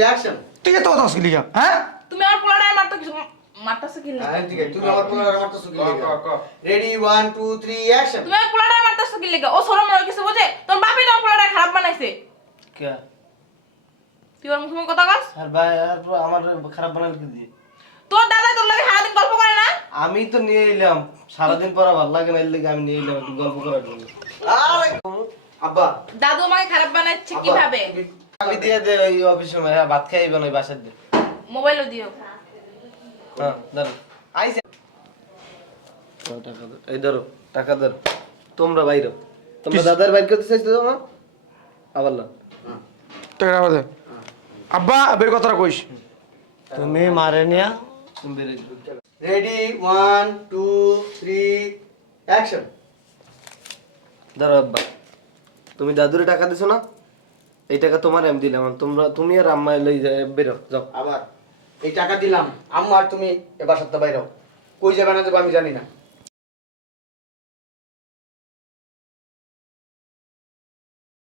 Action তুই এত কথা শিখলি হ্যাঁ? তুমি আমার পোলাটায় মারতো কিছু মারতাছো কি লেগে? হ্যাঁ ঠিক আছে তুমি আমার পোলার আমার তো সুখী ready one two three action তুমি আমার পোলাটায় মারতাছো কি লেগে? ও সরম মনে কিছু বোঝে? তোর বাপই তোমার পোলাটায় খারাপ বানাইছে। কে? তুই ওর মুখে কথা কস। আর ভাই আর আমার খারাপ বানাল কি দিয়ে? তোর দাদা তোর লাগে সারাদিন গল্প করে না? আমি তো নিয়ে এলাম। সারাদিন পর ভালো লাগে না এর লেগে আমি নিয়ে এলাম একটু গল্প করার জন্য। আরে আব্বা। দাদু আমাকে খারাপ বানাচ্ছে কীভাবে? আমি দিয়ে দে ওই অফিসে হ্যাঁ ভাত খাইবে না বাসার দে মোবাইলও দিও। হ্যাঁ ধরো। আইসে। ও, টাকা ধরো। এই ধরো টাকা ধরো। তোমরা বাইরো। তোমরা দাদার বাইর করতে চাইছো তো না আবার না টাকা বাদে আব্বা বের কথাটা কইস। তুমি মারে নিয়া। তুমি যাও। Ready one two three action ধরো আব্বা। তুমি দাদুরে টাকা দিছো না? এই টাকা তোমার আমি দিলাম তোমরা, তুমি আর আম্মা লই বেরো, যাও। আবার এই টাকা দিলাম, আম্মা আর তুমি এবার সপ্তাহ বাইরে কই যাবে না যাব আমি জানি না।